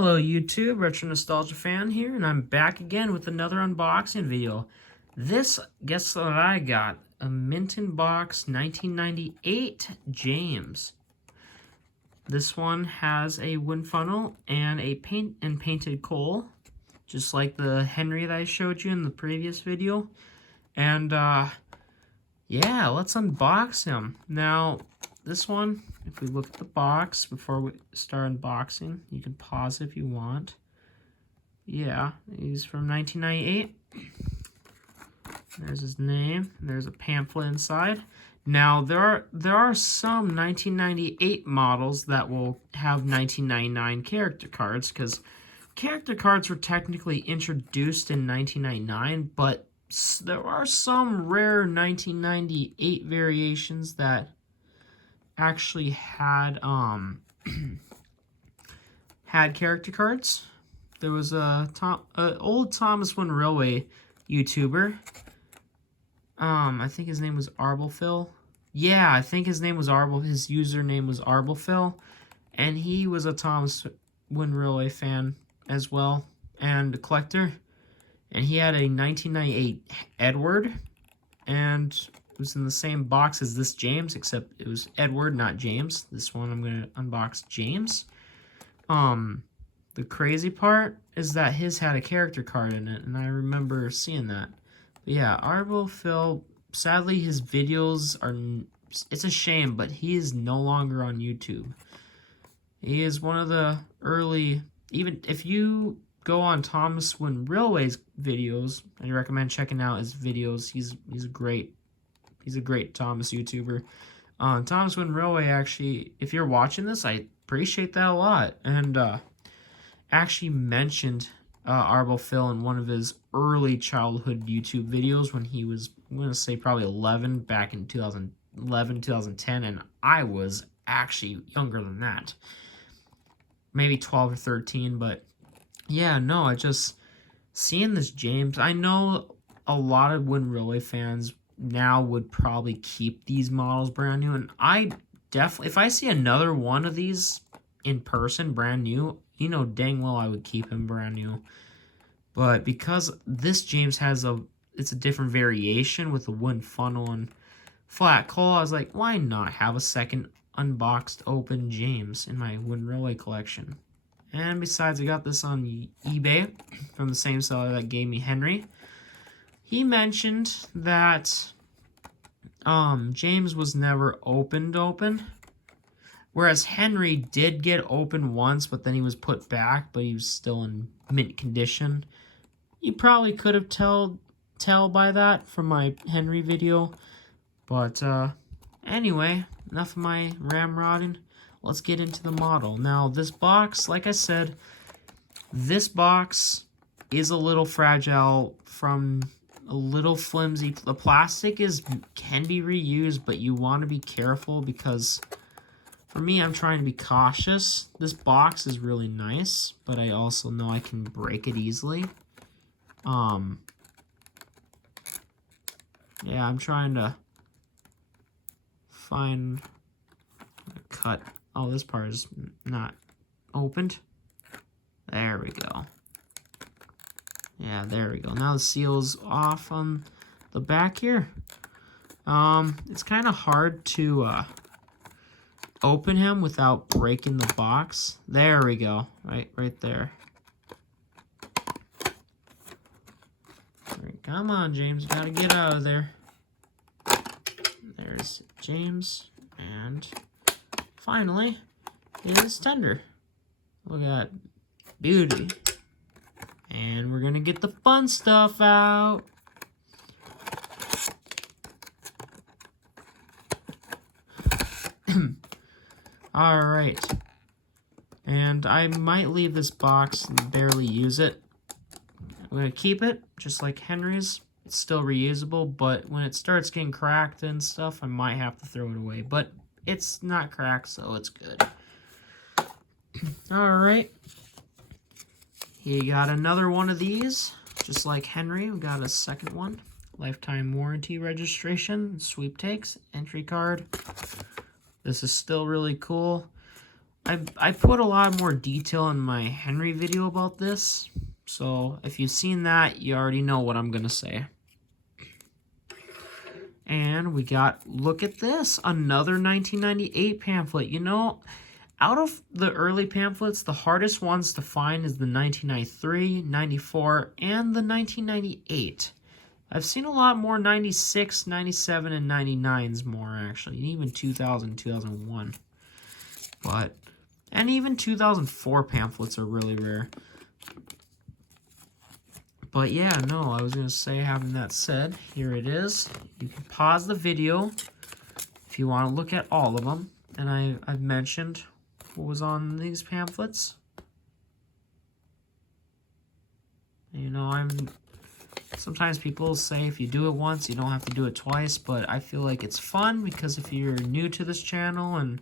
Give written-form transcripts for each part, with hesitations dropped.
Hello YouTube, Retro Nostalgia Fan here, and I'm back again with another unboxing video. Guess what I got? A mint in box 1998 James. This one has a wind funnel and a painted coal, just like the Henry that I showed you in the previous video. And yeah, let's unbox him. Now, this one, if we look at the box before we start unboxing, you can pause if you want. Yeah, he's from 1998. There's his name. There's a pamphlet inside. Now, there are some 1998 models that will have 1999 character cards, because character cards were technically introduced in 1999, but there are some rare 1998 variations that actually had had character cards. There was a old Thomas Wynn Railway YouTuber. I think his name was Arblphil. Yeah, I think his name was his username was Arblphil, and he was a Thomas Wynn Railway fan as well and a collector. And he had a 1998 Edward, and it was in the same box as this James, except it was Edward, not James. This one I'm going to unbox James. The crazy part is that his had a character card in it, and I remember seeing that. But yeah, Arblphil, sadly his videos are, it's a shame, but he is no longer on YouTube. He is one of the early, even if you go on Thomas Wynn Railway's videos, I recommend checking out his videos. He's a great Thomas YouTuber. Thomas Wynn Railway, actually, if you're watching this, I appreciate that a lot. And actually mentioned Arblphil in one of his early childhood YouTube videos when he was, I'm going to say probably 11, back in 2011, 2010, and I was actually younger than that. Maybe 12 or 13, but yeah, no, I just, seeing this James, I know a lot of Wynn Railway fans now would probably keep these models brand new, and I definitely, if I see another one of these in person brand new, you know dang well I would keep him brand new. But because this James has it's a different variation with a wind funnel and flat coal, I was like, why not have a second unboxed open James in my Wynn Railway collection? And besides, I got this on eBay from the same seller that gave me Henry. He mentioned that James was never opened, whereas Henry did get opened once, but then he was put back, but he was still in mint condition. You probably could have tell by that from my Henry video, but anyway, enough of my ramrodding. Let's get into the model. Now, this box, like I said, this box is a little fragile, from a little flimsy. The plastic can be reused, but you want to be careful because, for me, I'm trying to be cautious. This box is really nice, but I also know I can break it easily. Yeah, I'm trying to find a cut. Oh, this part is not opened. There we go. Yeah, there we go. Now the seal's off on the back here. It's kind of hard to open him without breaking the box. There we go. Right there. Right, come on, James. You gotta get out of there. There's James. And finally, his tender. Look at that beauty. And we're gonna get the fun stuff out. Alright. And I might leave this box and barely use it. I'm gonna keep it, just like Henry's. It's still reusable, but when it starts getting cracked and stuff, I might have to throw it away. But it's not cracked, so it's good. Alright. He got another one of these, just like Henry. We got a second one. Lifetime warranty registration, sweepstakes, entry card. This is still really cool. I put a lot more detail in my Henry video about this. So if you've seen that, you already know what I'm going to say. And we got, look at this, another 1998 pamphlet. You know, out of the early pamphlets, the hardest ones to find is the 1993, 94, and the 1998. I've seen a lot more 96, 97, and 99s more, actually. Even 2000, 2001. But, and even 2004 pamphlets are really rare. But yeah, no, I was going to say, having that said, here it is. You can pause the video if you want to look at all of them. And I've mentioned what was on these pamphlets. You know, sometimes people say if you do it once, you don't have to do it twice. But I feel like it's fun because if you're new to this channel and,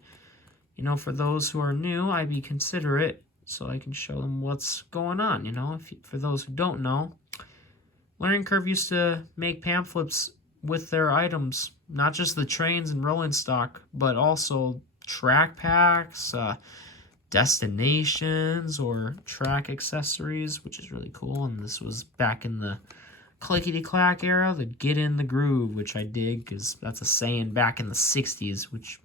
you know, for those who are new, I'd be considerate so I can show them what's going on, you know. For those who don't know, Learning Curve used to make pamphlets with their items, not just the trains and rolling stock, but also track packs, destinations, or track accessories, which is really cool. And this was back in the clickety-clack era, the get in the groove, which I dig, because that's a saying back in the 60s, which,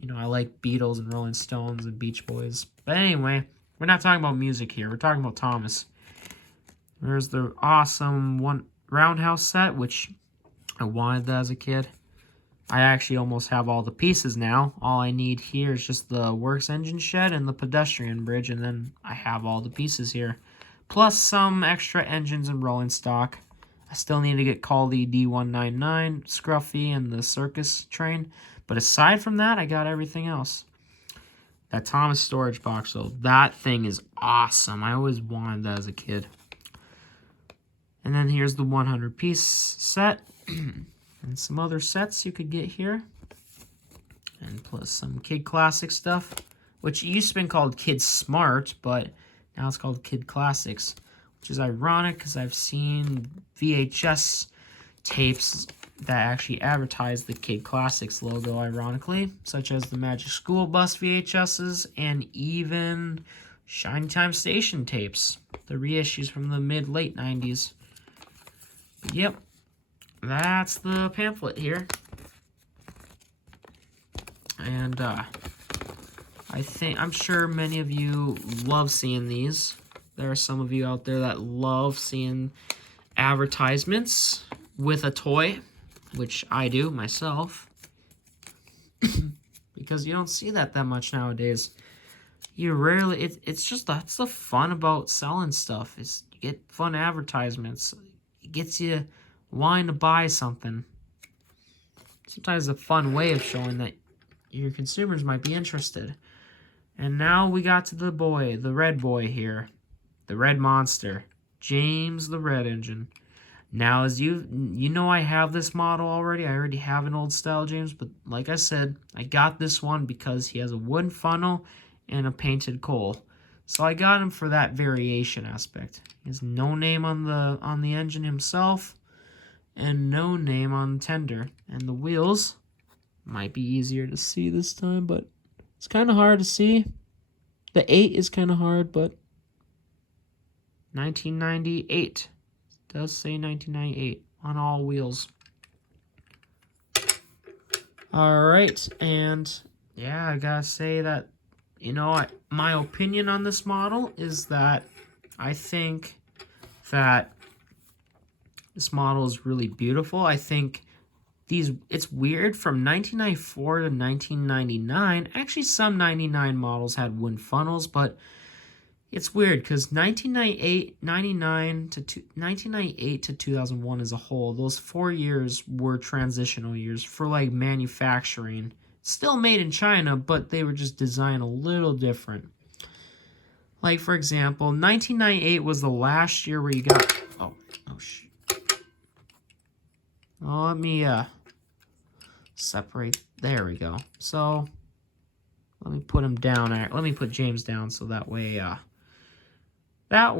you know, I like Beatles and Rolling Stones and Beach Boys. But anyway, we're not talking about music here. We're talking about Thomas. There's the awesome roundhouse set, which I wanted that as a kid. I actually almost have all the pieces now. All I need here is just the works engine shed and the pedestrian bridge, and then I have all the pieces here. Plus some extra engines and rolling stock. I still need to get Caldy D199, Scruffy, and the circus train. But aside from that, I got everything else. That Thomas storage box, though, that thing is awesome. I always wanted that as a kid. And then here's the 100-piece set. And some other sets you could get here. And plus some Kid Classic stuff, which used to be called Kid Smart, but now it's called Kid Classics, which is ironic because I've seen VHS tapes that actually advertise the Kid Classics logo, ironically, such as the Magic School Bus VHSs and even Shiny Time Station tapes, the reissues from the mid-late 90s. But yep, that's the pamphlet here. And I'm sure many of you love seeing these. There are some of you out there that love seeing advertisements with a toy, which I do myself, because you don't see that much nowadays. You rarely, it's just, that's the fun about selling stuff, is you get fun advertisements. It gets you wanting to buy something. Sometimes a fun way of showing that your consumers might be interested. And now we got to the boy, the red boy here, the red monster, James the Red Engine. Now, as you know, I have this model already. I already have an old style James, but like I said, I got this one because he has a wooden funnel and a painted coal. So I got him for that variation aspect. He has no name on the engine himself, and no name on the tender. And the wheels might be easier to see this time, but it's kind of hard to see. The 8 is kind of hard, but 1998. It does say 1998 on all wheels. Alright, and yeah, I gotta say that, you know, my opinion on this model is that I think that this model is really beautiful. I think it's weird, from 1994 to 1999. Actually, some 99 models had wooden funnels, but it's weird because 1998 to 2001 as a whole, those 4 years were transitional years for like manufacturing. Still made in China, but they were just designed a little different. Like, for example, 1998 was the last year where you got... Oh, shit. Oh, let me separate. There we go. So, let me put him down. Let me put James down so that way, if I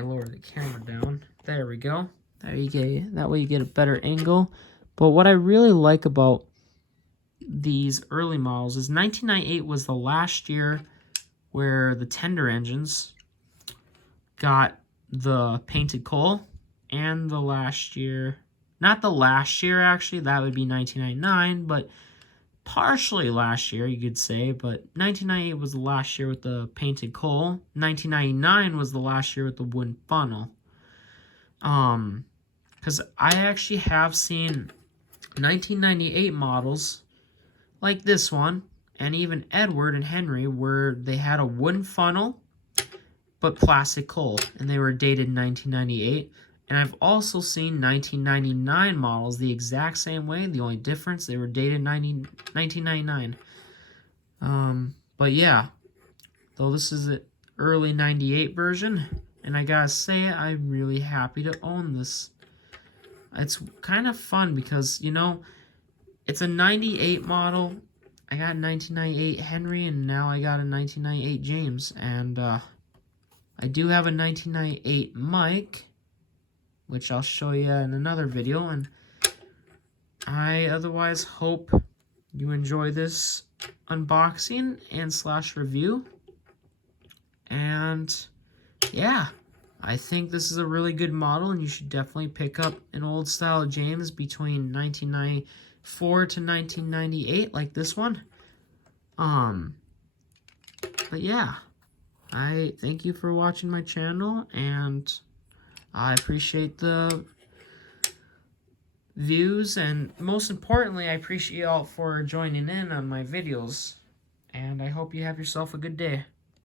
lower the camera down, there we go. There you go. That way you get a better angle. But what I really like about these early models is 1998 was the last year where the tender engines got the painted coal, and the last year, not the last year actually, that would be 1999, but partially last year you could say, but 1998 was the last year with the painted coal. 1999 was the last year with the wooden funnel. Because I actually have seen 1998 models like this one, and even Edward and Henry, where they had a wooden funnel but plastic coal, and they were dated 1998. And I've also seen 1999 models the exact same way. The only difference, they were dated 1999. But yeah, though this is an early 98 version, and I gotta say, I'm really happy to own this. It's kind of fun because, you know, it's a 98 model. I got a 1998 Henry, and now I got a 1998 James. And I do have a 1998 Mike, which I'll show you in another video. And I otherwise hope you enjoy this unboxing and / review. And yeah, I think this is a really good model, and you should definitely pick up an old style James between 1994 to 1998 like this one. But yeah, I thank you for watching my channel, and I appreciate the views, and most importantly, I appreciate y'all for joining in on my videos, and I hope you have yourself a good day.